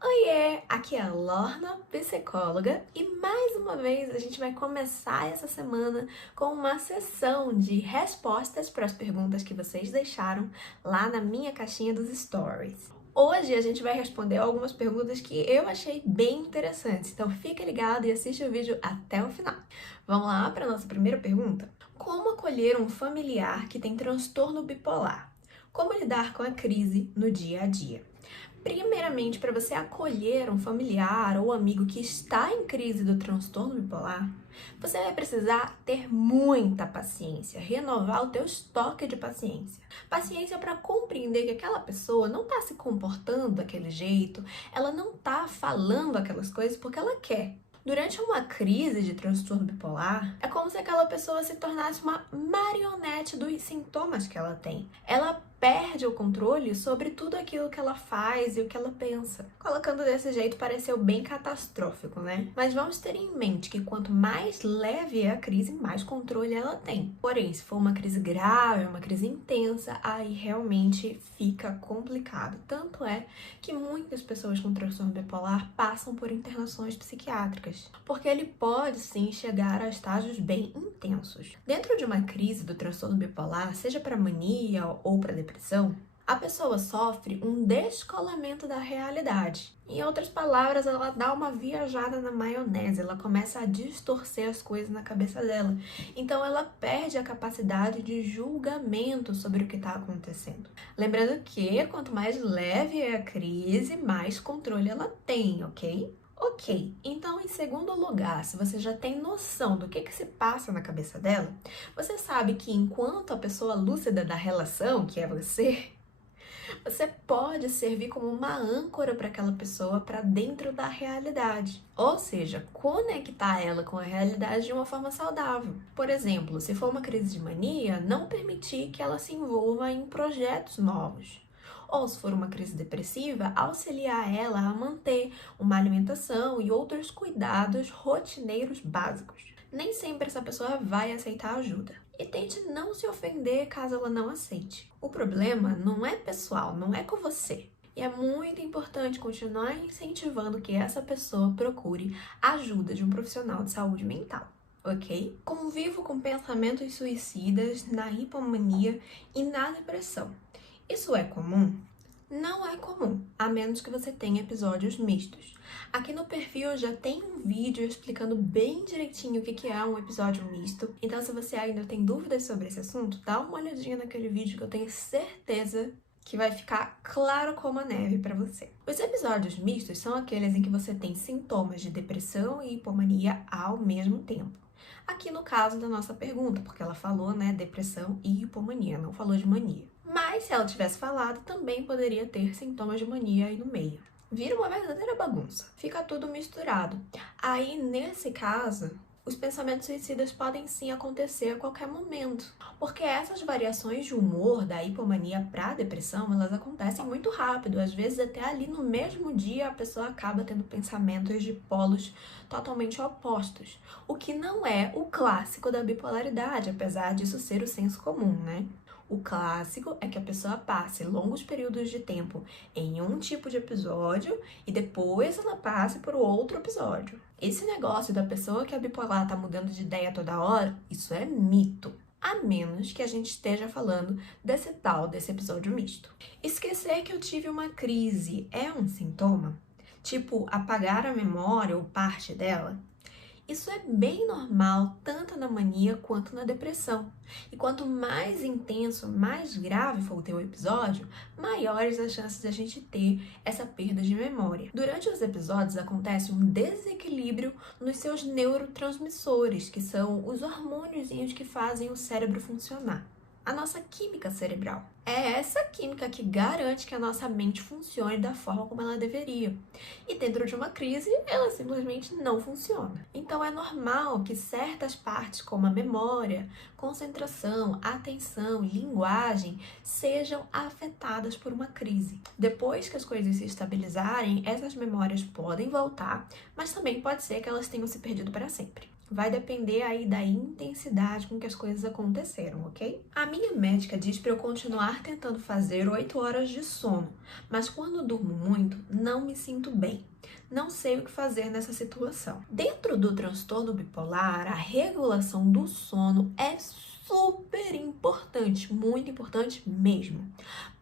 Oiê, aqui é a Lorna, psicóloga, e mais uma vez a gente vai começar essa semana com uma sessão de respostas para as perguntas que vocês deixaram lá na minha caixinha dos stories. Hoje a gente vai responder algumas perguntas que eu achei bem interessantes, então fica ligado e assiste o vídeo até o final. Vamos lá para a nossa primeira pergunta? Como acolher um familiar que tem transtorno bipolar? Como lidar com a crise no dia a dia? Primeiramente, para você acolher um familiar ou amigo que está em crise do transtorno bipolar, você vai precisar ter muita paciência, renovar o teu estoque de paciência. Paciência para compreender que aquela pessoa não está se comportando daquele jeito, ela não está falando aquelas coisas porque ela quer. Durante uma crise de transtorno bipolar, é como se aquela pessoa se tornasse uma marionete dos sintomas que ela tem. Ela perde o controle sobre tudo aquilo que ela faz e o que ela pensa. Colocando desse jeito pareceu bem catastrófico, né? Mas vamos ter em mente que quanto mais leve é a crise, mais controle ela tem. Porém, se for uma crise grave, uma crise intensa, aí realmente fica complicado. Tanto é que muitas pessoas com transtorno bipolar passam por internações psiquiátricas, porque ele pode sim chegar a estágios bem intensos. Dentro de uma crise do transtorno bipolar, seja para mania ou para depressão, a pessoa sofre um descolamento da realidade. Em outras palavras, ela dá uma viajada na maionese, ela começa a distorcer as coisas na cabeça dela. Então ela perde a capacidade de julgamento sobre o que está acontecendo. Lembrando que quanto mais leve é a crise, mais controle ela tem, ok? Ok, então em segundo lugar, se você já tem noção do que se passa na cabeça dela, você sabe que enquanto a pessoa lúcida da relação, que é você pode servir como uma âncora para aquela pessoa para dentro da realidade. Ou seja, conectar ela com a realidade de uma forma saudável. Por exemplo, se for uma crise de mania, não permitir que ela se envolva em projetos novos. Ou se for uma crise depressiva, auxiliar ela a manter uma alimentação e outros cuidados rotineiros básicos. Nem sempre essa pessoa vai aceitar ajuda. E tente não se ofender caso ela não aceite. O problema não é pessoal, não é com você. E é muito importante continuar incentivando que essa pessoa procure ajuda de um profissional de saúde mental. Ok? Convivo com pensamentos suicidas na hipomania e na depressão. Isso é comum? Não é comum, a menos que você tenha episódios mistos. Aqui no perfil já tem um vídeo explicando bem direitinho o que é um episódio misto. Então, se você ainda tem dúvidas sobre esse assunto, dá uma olhadinha naquele vídeo que eu tenho certeza que vai ficar claro como a neve para você. Os episódios mistos são aqueles em que você tem sintomas de depressão e hipomania ao mesmo tempo. Aqui no caso da nossa pergunta, porque ela falou, né, depressão e hipomania, não falou de mania. Mas se ela tivesse falado, também poderia ter sintomas de mania aí no meio. Vira uma verdadeira bagunça, fica tudo misturado. Aí, nesse caso, os pensamentos suicidas podem sim acontecer a qualquer momento, porque essas variações de humor da hipomania para a depressão, elas acontecem muito rápido, às vezes até ali no mesmo dia a pessoa acaba tendo pensamentos de polos totalmente opostos, o que não é o clássico da bipolaridade, apesar disso ser o senso comum, né? O clássico é que a pessoa passe longos períodos de tempo em um tipo de episódio e depois ela passe por outro episódio. Esse negócio da pessoa que é bipolar tá mudando de ideia toda hora, isso é mito. A menos que a gente esteja falando desse episódio misto. Esquecer que eu tive uma crise é um sintoma? Tipo, apagar a memória ou parte dela? Isso é bem normal, tanto na mania quanto na depressão. E quanto mais intenso, mais grave for o teu episódio, maiores as chances de a gente ter essa perda de memória. Durante os episódios acontece um desequilíbrio nos seus neurotransmissores, que são os hormôniozinhos que fazem o cérebro funcionar. A nossa química cerebral. É essa química que garante que a nossa mente funcione da forma como ela deveria. E dentro de uma crise, ela simplesmente não funciona. Então é normal que certas partes, como a memória, concentração, atenção, linguagem, sejam afetadas por uma crise. Depois que as coisas se estabilizarem, essas memórias podem voltar, mas também pode ser que elas tenham se perdido para sempre. Vai depender aí da intensidade com que as coisas aconteceram, ok? A minha médica diz para eu continuar tentando fazer 8 horas de sono, mas quando durmo muito, não me sinto bem. Não sei o que fazer nessa situação. Dentro do transtorno bipolar, a regulação do sono é super importante, muito importante mesmo.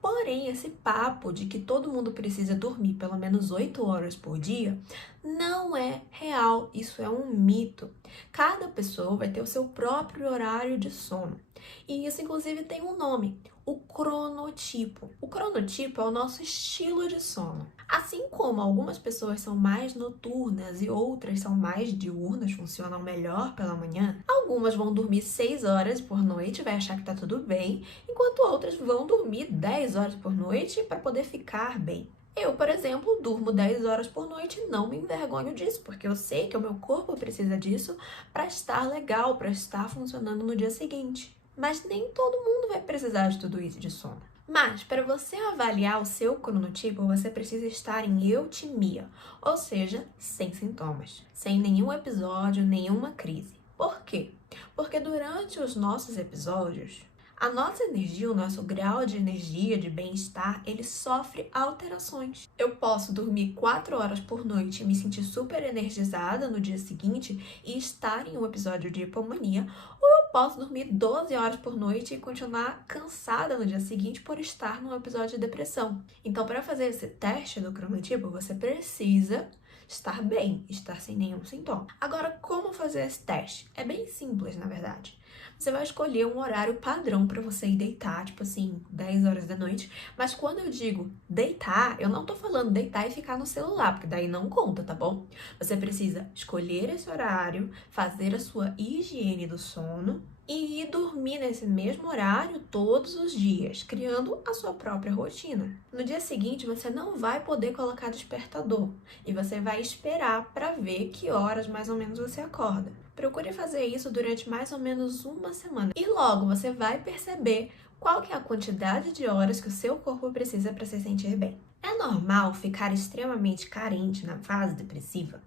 Porém, esse papo de que todo mundo precisa dormir pelo menos 8 horas por dia não é real, isso é um mito. Cada pessoa vai ter o seu próprio horário de sono. E isso, inclusive, tem um nome, o cronotipo. O cronotipo é o nosso estilo de sono. Assim como algumas pessoas são mais noturnas e outras são mais diurnas, funcionam melhor pela manhã, algumas vão dormir 6 horas por noite, vai achar que tá tudo bem, enquanto outras vão dormir 10 horas por noite para poder ficar bem. Eu, por exemplo, durmo 10 horas por noite e não me envergonho disso, porque eu sei que o meu corpo precisa disso para estar legal, para estar funcionando no dia seguinte. Mas nem todo mundo vai precisar de tudo isso de sono. Mas, para você avaliar o seu cronotipo, você precisa estar em eutimia, ou seja, sem sintomas, sem nenhum episódio, nenhuma crise. Por quê? Porque durante os nossos episódios, a nossa energia, o nosso grau de energia, de bem-estar, ele sofre alterações. Eu posso dormir 4 horas por noite e me sentir super energizada no dia seguinte e estar em um episódio de hipomania, ou eu posso dormir 12 horas por noite e continuar cansada no dia seguinte por estar num episódio de depressão. Então, para fazer esse teste do cronotipo, você precisa estar bem, estar sem nenhum sintoma. Agora, como fazer esse teste? É bem simples, na verdade. Você vai escolher um horário padrão para você ir deitar, tipo assim, 10 horas da noite. Mas quando eu digo deitar, eu não tô falando deitar e ficar no celular, porque daí não conta, tá bom? Você precisa escolher esse horário, fazer a sua higiene do sono e ir dormir nesse mesmo horário todos os dias, criando a sua própria rotina. No dia seguinte, você não vai poder colocar despertador e você vai esperar para ver que horas mais ou menos você acorda. Procure fazer isso durante mais ou menos uma semana e logo você vai perceber qual que é a quantidade de horas que o seu corpo precisa para se sentir bem. É normal ficar extremamente carente na fase depressiva?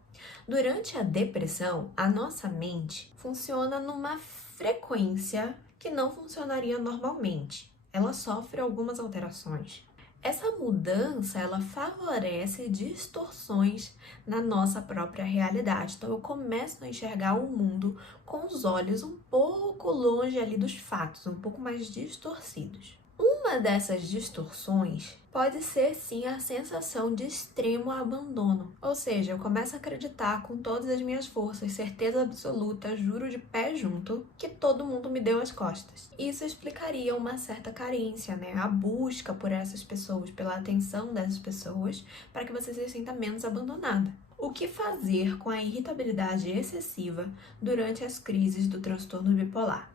Durante a depressão, a nossa mente funciona numa frequência que não funcionaria normalmente. Ela sofre algumas alterações. Essa mudança, ela favorece distorções na nossa própria realidade. Então, eu começo a enxergar o mundo com os olhos um pouco longe ali dos fatos, um pouco mais distorcidos. Uma dessas distorções pode ser, sim, a sensação de extremo abandono. Ou seja, eu começo a acreditar com todas as minhas forças, certeza absoluta, juro de pé junto, que todo mundo me deu as costas. Isso explicaria uma certa carência, né? A busca por essas pessoas, pela atenção dessas pessoas, para que você se sinta menos abandonada. O que fazer com a irritabilidade excessiva durante as crises do transtorno bipolar?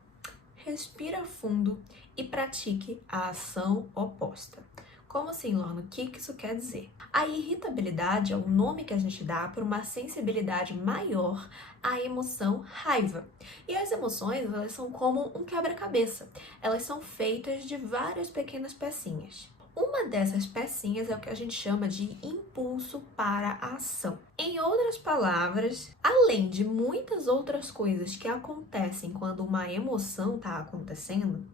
Respira fundo e pratique a ação oposta. Como assim, Lorna? O que isso quer dizer? A irritabilidade é o nome que a gente dá para uma sensibilidade maior à emoção raiva. E as emoções, elas são como um quebra-cabeça. Elas são feitas de várias pequenas pecinhas. Uma dessas pecinhas é o que a gente chama de impulso para a ação. Em outras palavras, além de muitas outras coisas que acontecem quando uma emoção está acontecendo,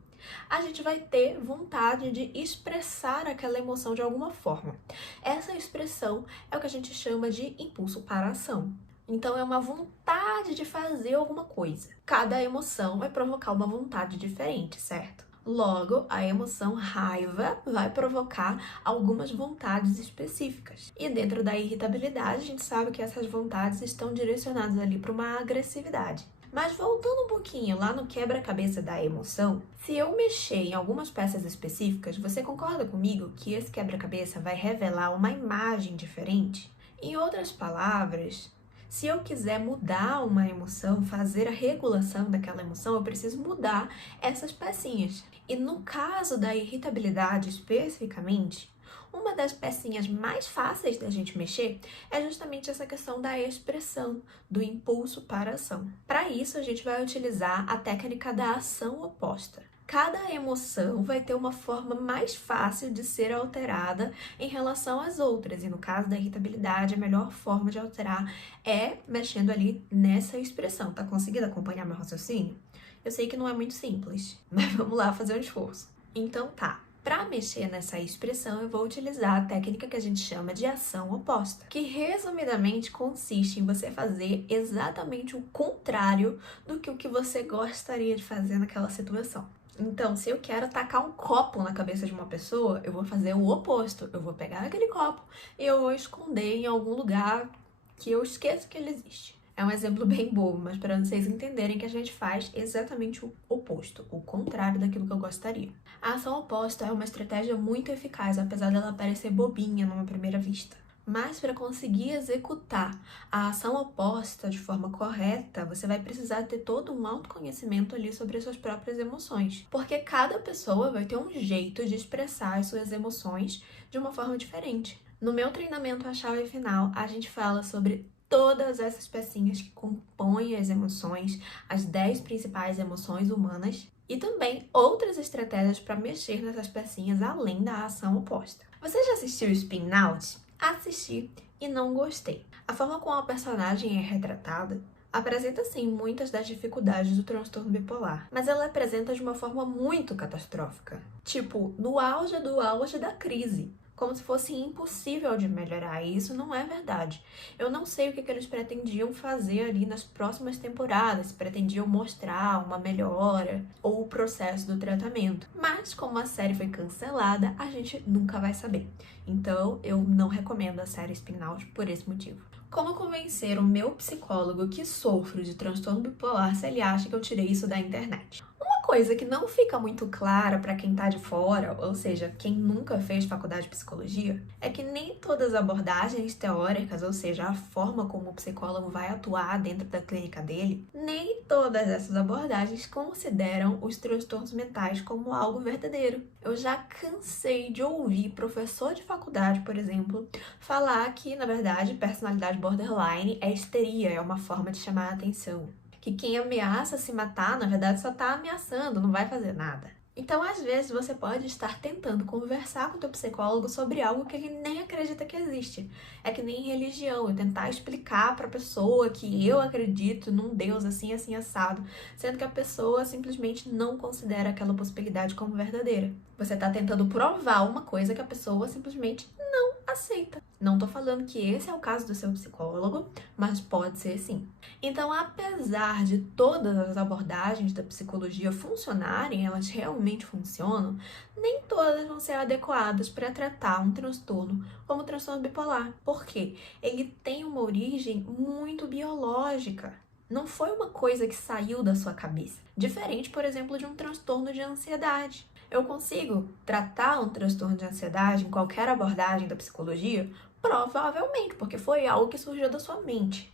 a gente vai ter vontade de expressar aquela emoção de alguma forma. Essa expressão é o que a gente chama de impulso para a ação. Então, é uma vontade de fazer alguma coisa. Cada emoção vai provocar uma vontade diferente, certo? Logo, a emoção raiva vai provocar algumas vontades específicas. E dentro da irritabilidade, a gente sabe que essas vontades estão direcionadas ali para uma agressividade. Mas voltando um pouquinho lá no quebra-cabeça da emoção, se eu mexer em algumas peças específicas, você concorda comigo que esse quebra-cabeça vai revelar uma imagem diferente? Em outras palavras, se eu quiser mudar uma emoção, fazer a regulação daquela emoção, eu preciso mudar essas pecinhas. E no caso da irritabilidade especificamente, uma das pecinhas mais fáceis da gente mexer é justamente essa questão da expressão, do impulso para a ação. Para isso, a gente vai utilizar a técnica da ação oposta. cada emoção vai ter uma forma mais fácil de ser alterada em relação às outras. E no caso da irritabilidade, a melhor forma de alterar é mexendo ali nessa expressão. Tá conseguindo acompanhar meu raciocínio? Eu sei que não é muito simples, mas vamos lá fazer um esforço. Então tá. Para mexer nessa expressão, eu vou utilizar a técnica que a gente chama de ação oposta, que resumidamente consiste em você fazer exatamente o contrário do que o que você gostaria de fazer naquela situação. Então, se eu quero tacar um copo na cabeça de uma pessoa, eu vou fazer o oposto. Eu vou pegar aquele copo e eu vou esconder em algum lugar que eu esqueço que ele existe. É um exemplo bem bobo, mas para vocês entenderem que a gente faz exatamente o oposto, o contrário daquilo que eu gostaria. A ação oposta é uma estratégia muito eficaz, apesar dela parecer bobinha numa primeira vista. Mas para conseguir executar a ação oposta de forma correta, você vai precisar ter todo um autoconhecimento ali sobre as suas próprias emoções. Porque cada pessoa vai ter um jeito de expressar as suas emoções de uma forma diferente. No meu treinamento A Chave Final, a gente fala sobre todas essas pecinhas que compõem as emoções, as 10 principais emoções humanas, e também outras estratégias para mexer nessas pecinhas além da ação oposta. Você já assistiu Spin Out? Assisti e não gostei. A forma como a personagem é retratada apresenta sim muitas das dificuldades do transtorno bipolar, mas ela apresenta de uma forma muito catastrófica, tipo, no auge da crise. Como se fosse impossível de melhorar, e isso não é verdade. Eu não sei o que eles pretendiam fazer ali nas próximas temporadas, se pretendiam mostrar uma melhora ou o processo do tratamento. Mas como a série foi cancelada, a gente nunca vai saber. Então, eu não recomendo a série Spin Out por esse motivo. Como convencer o meu psicólogo que sofro de transtorno bipolar se ele acha que eu tirei isso da internet? Uma coisa que não fica muito clara para quem tá de fora, ou seja, quem nunca fez faculdade de psicologia, é que nem todas as abordagens teóricas, ou seja, a forma como o psicólogo vai atuar dentro da clínica dele, nem todas essas abordagens consideram os transtornos mentais como algo verdadeiro. Eu já cansei de ouvir professor de faculdade, por exemplo, falar que, na verdade, personalidade borderline é histeria, é uma forma de chamar a atenção. Que quem ameaça se matar, na verdade, só está ameaçando, não vai fazer nada. Então, às vezes, você pode estar tentando conversar com o teu psicólogo sobre algo que ele nem acredita que existe. É que nem religião, eu tentar explicar para a pessoa que eu acredito num Deus assim, assim, assado, sendo que a pessoa simplesmente não considera aquela possibilidade como verdadeira. Você está tentando provar uma coisa que a pessoa simplesmente não aceita. Não tô falando que esse é o caso do seu psicólogo, mas pode ser sim. Então, apesar de todas as abordagens da psicologia funcionarem, elas realmente funcionam, nem todas vão ser adequadas para tratar um transtorno como o transtorno bipolar. Por quê? Ele tem uma origem muito biológica. Não foi uma coisa que saiu da sua cabeça. Diferente, por exemplo, de um transtorno de ansiedade. Eu consigo tratar um transtorno de ansiedade em qualquer abordagem da psicologia? Provavelmente, porque foi algo que surgiu da sua mente.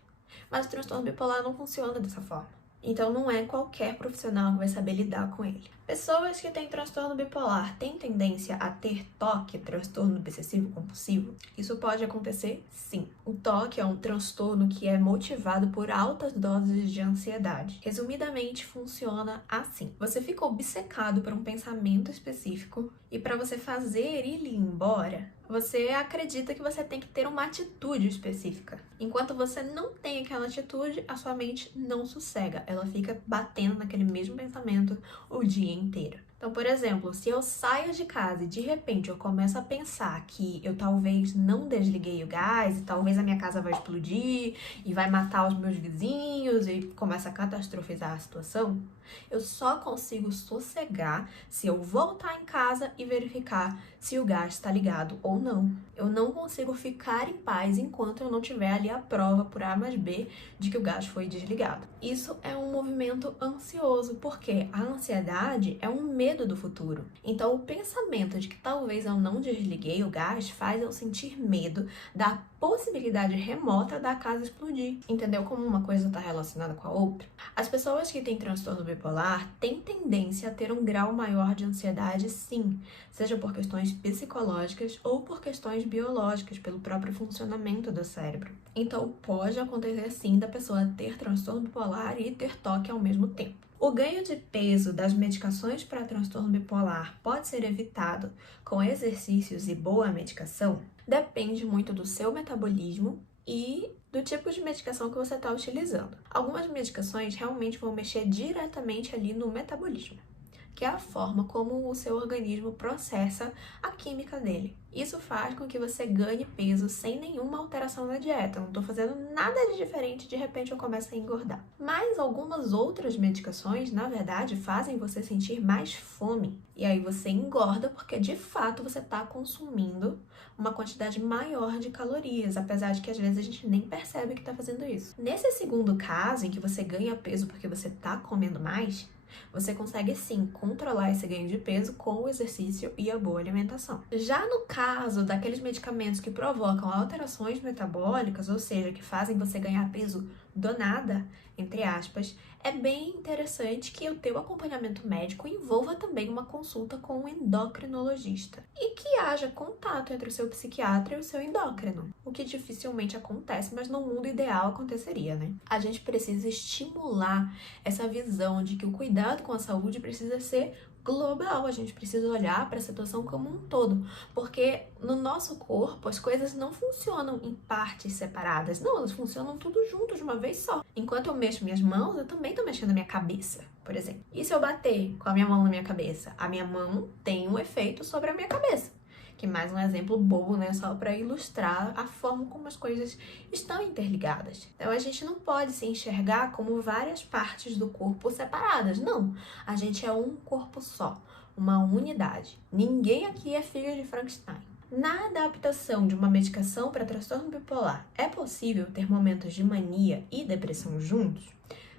Mas o transtorno bipolar não funciona dessa forma. Então não é qualquer profissional que vai saber lidar com ele. Pessoas que têm transtorno bipolar têm tendência a ter TOC, transtorno obsessivo compulsivo? Isso pode acontecer, sim. O TOC é um transtorno que é motivado por altas doses de ansiedade. Resumidamente, funciona assim. Você fica obcecado por um pensamento específico e para você fazer ele ir embora, você acredita que você tem que ter uma atitude específica. Enquanto você não tem aquela atitude, a sua mente não sossega. Ela fica batendo naquele mesmo pensamento o dia inteiro. Então, por exemplo, se eu saio de casa e de repente eu começo a pensar que eu talvez não desliguei o gás e talvez a minha casa vai explodir e vai matar os meus vizinhos e começa a catastrofizar a situação, eu só consigo sossegar se eu voltar em casa e verificar se o gás está ligado ou não. Eu não consigo ficar em paz enquanto eu não tiver ali a prova por A mais B de que o gás foi desligado. Isso é um movimento ansioso, porque a ansiedade é um medo do futuro. Então, o pensamento de que talvez eu não desliguei o gás faz eu sentir medo da possibilidade remota da casa explodir. Entendeu como uma coisa está relacionada com a outra? As pessoas que têm transtorno bipolar têm tendência a ter um grau maior de ansiedade, sim, seja por questões psicológicas ou por questões biológicas, pelo próprio funcionamento do cérebro. Então, pode acontecer sim da pessoa ter transtorno bipolar e ter TOC ao mesmo tempo. O ganho de peso das medicações para transtorno bipolar pode ser evitado com exercícios e boa medicação? Depende muito do seu metabolismo e do tipo de medicação que você está utilizando. Algumas medicações realmente vão mexer diretamente ali no metabolismo, que é a forma como o seu organismo processa a química dele. Isso faz com que você ganhe peso sem nenhuma alteração na dieta. Eu não estou fazendo nada de diferente, de repente eu começo a engordar. Mas algumas outras medicações, na verdade, fazem você sentir mais fome. E aí você engorda porque, de fato, você está consumindo uma quantidade maior de calorias, apesar de que às vezes a gente nem percebe que está fazendo isso. Nesse segundo caso, em que você ganha peso porque você está comendo mais, você consegue sim controlar esse ganho de peso com o exercício e a boa alimentação. Já no caso daqueles medicamentos que provocam alterações metabólicas, ou seja, que fazem você ganhar peso do nada, entre aspas, é bem interessante que o teu acompanhamento médico envolva também uma consulta com um endocrinologista e que haja contato entre o seu psiquiatra e o seu endócrino, o que dificilmente acontece, mas no mundo ideal aconteceria, né? A gente precisa estimular essa visão de que o cuidado com a saúde precisa ser global, a gente precisa olhar para a situação como um todo, porque no nosso corpo as coisas não funcionam em partes separadas, não, elas funcionam tudo junto de uma vez só. Enquanto eu mexo minhas mãos, eu também estou mexendo a minha cabeça, por exemplo. E se eu bater com a minha mão na minha cabeça? A minha mão tem um efeito sobre a minha cabeça. Que mais um exemplo bobo, né? Só para ilustrar a forma como as coisas estão interligadas. Então a gente não pode se enxergar como várias partes do corpo separadas. Não, a gente é um corpo só, uma unidade. Ninguém aqui é filho de Frankenstein. Na adaptação de uma medicação para transtorno bipolar, é possível ter momentos de mania e depressão juntos?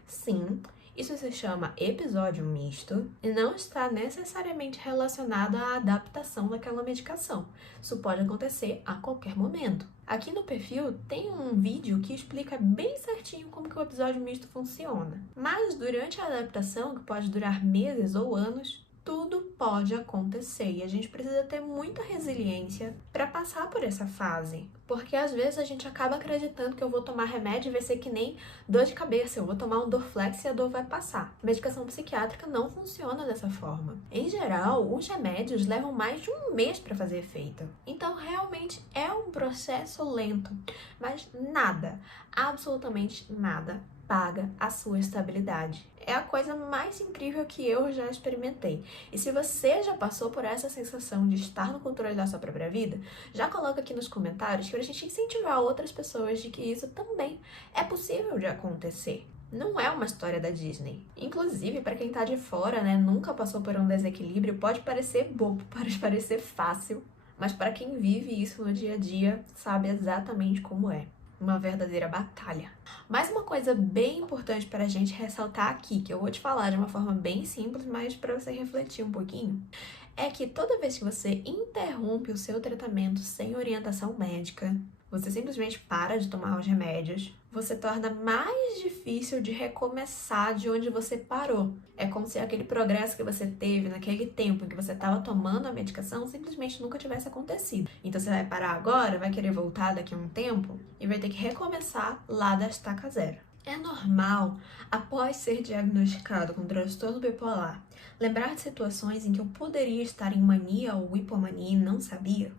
Sim. Isso se chama episódio misto e não está necessariamente relacionado à adaptação daquela medicação. Isso pode acontecer a qualquer momento. Aqui no perfil tem um vídeo que explica bem certinho como que o episódio misto funciona. Mas durante a adaptação, que pode durar meses ou anos, tudo pode acontecer e a gente precisa ter muita resiliência para passar por essa fase. Porque às vezes a gente acaba acreditando que eu vou tomar remédio e vai ser que nem dor de cabeça, eu vou tomar um Dorflex e a dor vai passar. Medicação psiquiátrica não funciona dessa forma. Em geral, os remédios levam mais de um mês para fazer efeito. Então realmente é um processo lento, mas nada, absolutamente nada, paga a sua estabilidade. É a coisa mais incrível que eu já experimentei. E se você já passou por essa sensação de estar no controle da sua própria vida, já coloca aqui nos comentários para a gente incentivar outras pessoas de que isso também é possível de acontecer. Não é uma história da Disney. Inclusive, para quem tá de fora, né, nunca passou por um desequilíbrio, pode parecer bobo, pode parecer fácil, mas para quem vive isso no dia a dia, sabe exatamente como é. Uma verdadeira batalha. Mais uma coisa bem importante para a gente ressaltar aqui, que eu vou te falar de uma forma bem simples, mas para você refletir um pouquinho, é que toda vez que você interrompe o seu tratamento sem orientação médica, você simplesmente para de tomar os remédios, você torna mais difícil de recomeçar de onde você parou. É como se aquele progresso que você teve naquele tempo em que você estava tomando a medicação simplesmente nunca tivesse acontecido. Então você vai parar agora, vai querer voltar daqui a um tempo e vai ter que recomeçar lá da estaca zero. É normal, após ser diagnosticado com transtorno bipolar, lembrar de situações em que eu poderia estar em mania ou hipomania e não sabia?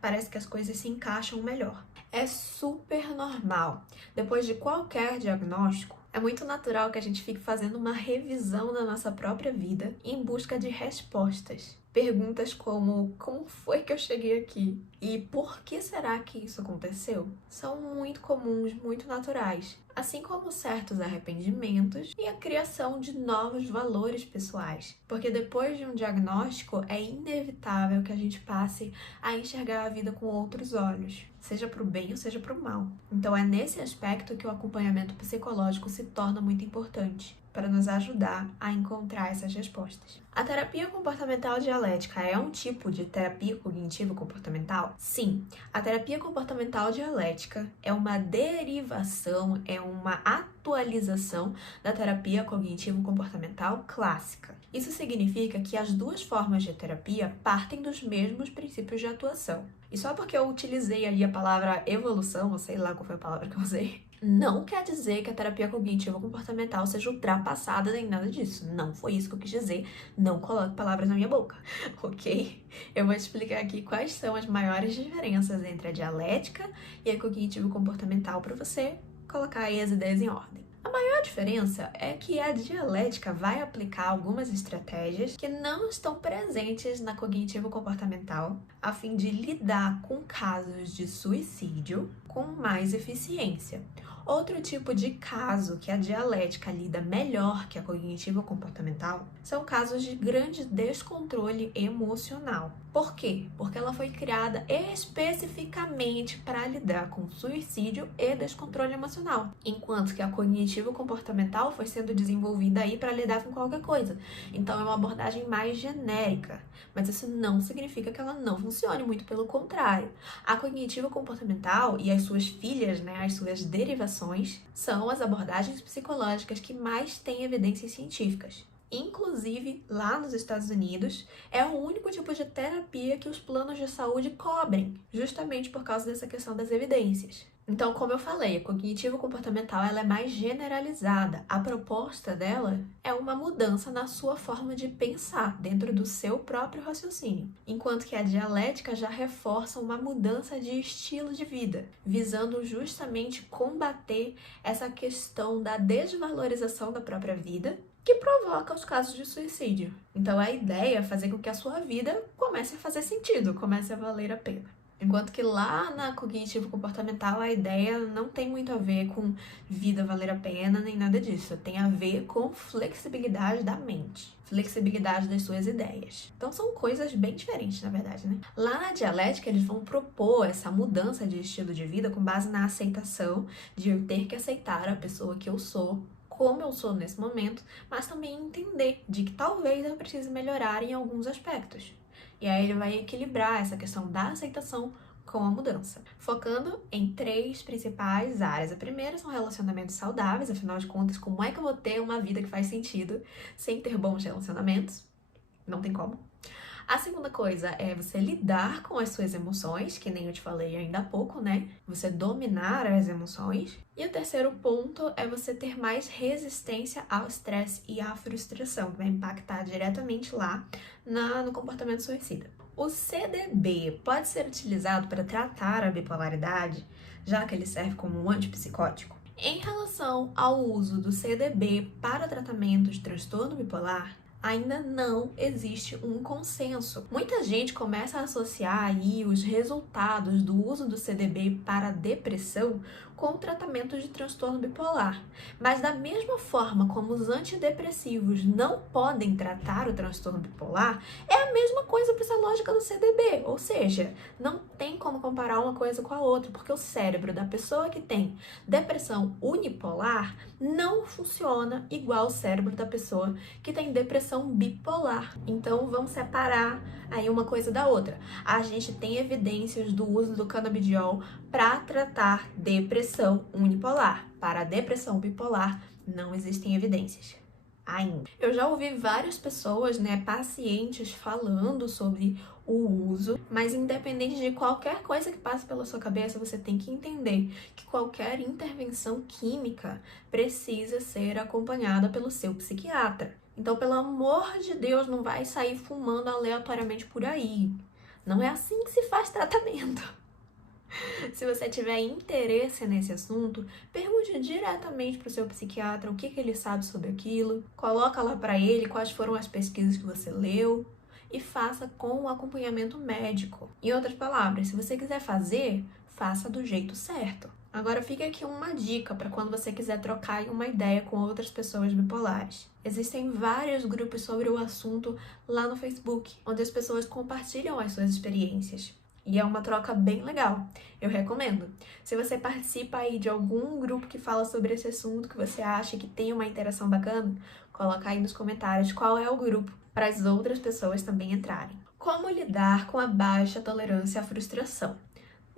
Parece que as coisas se encaixam melhor. É super normal. Depois de qualquer diagnóstico, é muito natural que a gente fique fazendo uma revisão da nossa própria vida em busca de respostas. Perguntas como foi que eu cheguei aqui? E por que será que isso aconteceu? São muito comuns, muito naturais, assim como certos arrependimentos e a criação de novos valores pessoais. Porque depois de um diagnóstico, é inevitável que a gente passe a enxergar a vida com outros olhos, seja para o bem ou seja para o mal. Então é nesse aspecto que o acompanhamento psicológico se torna muito importante, para nos ajudar a encontrar essas respostas. A terapia comportamental dialética é um tipo de terapia cognitivo-comportamental? Sim, a terapia comportamental dialética é uma derivação, é uma atualização da terapia cognitivo-comportamental clássica. Isso significa que as duas formas de terapia partem dos mesmos princípios de atuação. E só porque eu utilizei ali a palavra evolução, ou sei lá qual foi a palavra que eu usei, não quer dizer que a terapia cognitivo-comportamental seja ultrapassada nem nada disso. Não foi isso que eu quis dizer. Não coloque palavras na minha boca, ok? Eu vou te explicar aqui quais são as maiores diferenças entre a dialética e a cognitivo-comportamental para você colocar aí as ideias em ordem. A maior diferença é que a dialética vai aplicar algumas estratégias que não estão presentes na cognitivo-comportamental a fim de lidar com casos de suicídio com mais eficiência. Outro tipo de caso que a dialética lida melhor que a cognitivo-comportamental são casos de grande descontrole emocional. Por quê? Porque ela foi criada especificamente para lidar com suicídio e descontrole emocional, enquanto que a cognitivo-comportamental foi sendo desenvolvida aí para lidar com qualquer coisa. Então é uma abordagem mais genérica, mas isso não significa que ela não funcione, muito pelo contrário. A cognitivo-comportamental e as suas filhas, as suas derivações, são as abordagens psicológicas que mais têm evidências científicas. Inclusive, lá nos Estados Unidos, é o único tipo de terapia que os planos de saúde cobrem, justamente por causa dessa questão das evidências. Então, como eu falei, a cognitivo-comportamental ela é mais generalizada. A proposta dela é uma mudança na sua forma de pensar, dentro do seu próprio raciocínio. Enquanto que a dialética já reforça uma mudança de estilo de vida, visando justamente combater essa questão da desvalorização da própria vida, que provoca os casos de suicídio. Então a ideia é fazer com que a sua vida comece a fazer sentido, comece a valer a pena. Enquanto que lá na cognitivo-comportamental a ideia não tem muito a ver com vida valer a pena, nem nada disso. Tem a ver com flexibilidade da mente, flexibilidade das suas ideias. Então são coisas bem diferentes, na verdade, né? Lá na dialética eles vão propor essa mudança de estilo de vida com base na aceitação de eu ter que aceitar a pessoa que eu sou, como eu sou nesse momento, mas também entender de que talvez eu precise melhorar em alguns aspectos. E aí ele vai equilibrar essa questão da aceitação com a mudança, focando em 3 principais áreas. A primeira são relacionamentos saudáveis, afinal de contas, como é que eu vou ter uma vida que faz sentido sem ter bons relacionamentos? Não tem como. A segunda coisa é você lidar com as suas emoções, que nem eu te falei ainda há pouco, né? Você dominar as emoções. E o terceiro ponto é você ter mais resistência ao estresse e à frustração, que vai impactar diretamente lá no comportamento suicida. O CDB pode ser utilizado para tratar a bipolaridade, já que ele serve como um antipsicótico. Em relação ao uso do CDB para tratamento de transtorno bipolar, ainda não existe um consenso. Muita gente começa a associar aí os resultados do uso do CDB para depressão com o tratamento de transtorno bipolar. Mas da mesma forma como os antidepressivos não podem tratar o transtorno bipolar, é a mesma coisa para essa lógica do CDB, ou seja, não tem como comparar uma coisa com a outra, porque o cérebro da pessoa que tem depressão unipolar não funciona igual o cérebro da pessoa que tem depressão bipolar. Então vamos separar aí uma coisa da outra. A gente tem evidências do uso do canabidiol para tratar depressão unipolar. Para a depressão bipolar não existem evidências ainda. Eu já ouvi várias pessoas, pacientes falando sobre o uso, mas independente de qualquer coisa que passe pela sua cabeça, você tem que entender que qualquer intervenção química precisa ser acompanhada pelo seu psiquiatra. Então, pelo amor de Deus, não vai sair fumando aleatoriamente por aí. Não é assim que se faz tratamento. Se você tiver interesse nesse assunto, pergunte diretamente para o seu psiquiatra o que ele sabe sobre aquilo, coloca lá para ele quais foram as pesquisas que você leu e faça com o acompanhamento médico. Em outras palavras, se você quiser fazer, faça do jeito certo. Agora fica aqui uma dica para quando você quiser trocar uma ideia com outras pessoas bipolares. Existem vários grupos sobre o assunto lá no Facebook, onde as pessoas compartilham as suas experiências. E é uma troca bem legal, eu recomendo. Se você participa aí de algum grupo que fala sobre esse assunto, que você acha que tem uma interação bacana, coloca aí nos comentários qual é o grupo para as outras pessoas também entrarem. Como lidar com a baixa tolerância à frustração?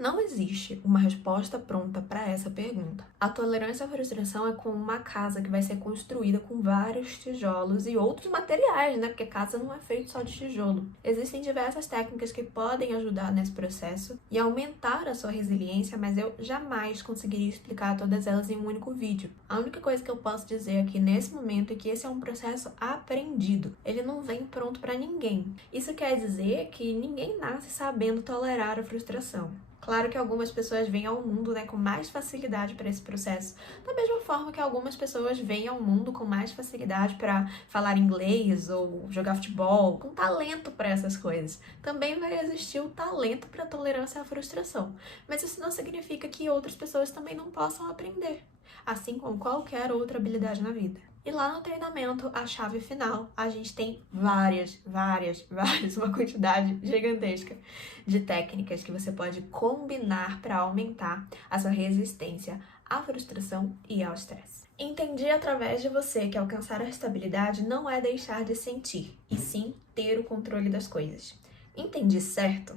Não existe uma resposta pronta para essa pergunta. A tolerância à frustração é como uma casa que vai ser construída com vários tijolos e outros materiais, né? Porque casa não é feita só de tijolo. Existem diversas técnicas que podem ajudar nesse processo e aumentar a sua resiliência, mas eu jamais conseguiria explicar todas elas em um único vídeo. A única coisa que eu posso dizer aqui nesse momento é que esse é um processo aprendido. Ele não vem pronto para ninguém. Isso quer dizer que ninguém nasce sabendo tolerar a frustração. Claro que algumas pessoas vêm ao mundo, né, com mais facilidade para esse processo, da mesma forma que algumas pessoas vêm ao mundo com mais facilidade para falar inglês ou jogar futebol, com talento para essas coisas. Também vai existir o talento para tolerância à frustração, mas isso não significa que outras pessoas também não possam aprender, assim como qualquer outra habilidade na vida. E lá no treinamento, a chave final, a gente tem várias, uma quantidade gigantesca de técnicas que você pode combinar para aumentar a sua resistência à frustração e ao estresse. Entendi através de você que alcançar a estabilidade não é deixar de sentir, e sim ter o controle das coisas. Entendi certo?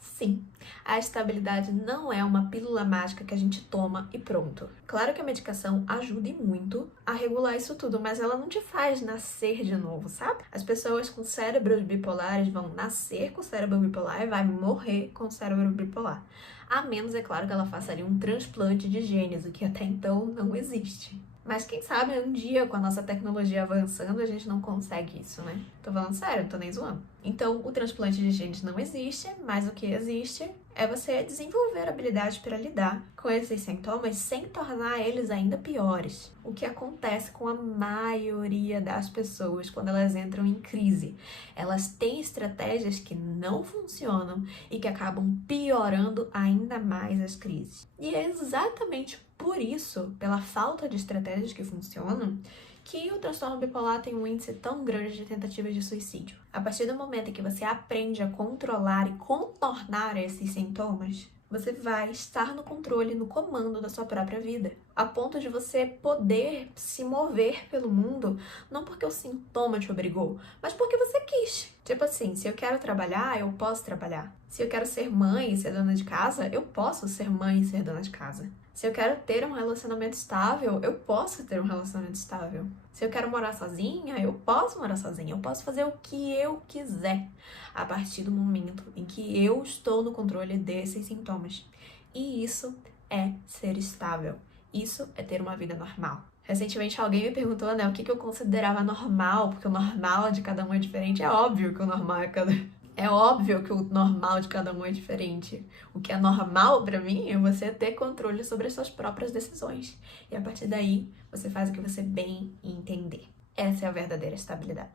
Sim, a estabilidade não é uma pílula mágica que a gente toma e pronto. Claro que a medicação ajuda e muito a regular isso tudo, mas ela não te faz nascer de novo, sabe? As pessoas com cérebros bipolares vão nascer com cérebro bipolar e vai morrer com cérebro bipolar. A menos, é claro, que ela faça ali um transplante de genes, o que até então não existe. Mas quem sabe um dia, com a nossa tecnologia avançando, a gente não consegue isso, né? Tô falando sério, não tô nem zoando. Então, o transplante de genes não existe, mas o que existe é você desenvolver habilidade para lidar com esses sintomas sem tornar eles ainda piores. O que acontece com a maioria das pessoas quando elas entram em crise. Elas têm estratégias que não funcionam e que acabam piorando ainda mais as crises. E é exatamente por isso, pela falta de estratégias que funcionam, que o transtorno bipolar tem um índice tão grande de tentativas de suicídio. A partir do momento em que você aprende a controlar e contornar esses sintomas, você vai estar no controle, no comando da sua própria vida, a ponto de você poder se mover pelo mundo, não porque o sintoma te obrigou, mas porque você quis. Tipo assim, se eu quero trabalhar, eu posso trabalhar. Se eu quero ser mãe e ser dona de casa, eu posso ser mãe e ser dona de casa. Se eu quero ter um relacionamento estável, eu posso ter um relacionamento estável. Se eu quero morar sozinha, eu posso morar sozinha. Eu posso fazer o que eu quiser a partir do momento em que eu estou no controle desses sintomas. E isso é ser estável. Isso é ter uma vida normal. Recentemente alguém me perguntou, né, o que eu considerava normal, porque o normal de cada um é diferente. É óbvio que o normal É óbvio que o normal de cada um é diferente. O que é normal pra mim é você ter controle sobre as suas próprias decisões. E a partir daí, você faz o que você bem entender. Essa é a verdadeira estabilidade.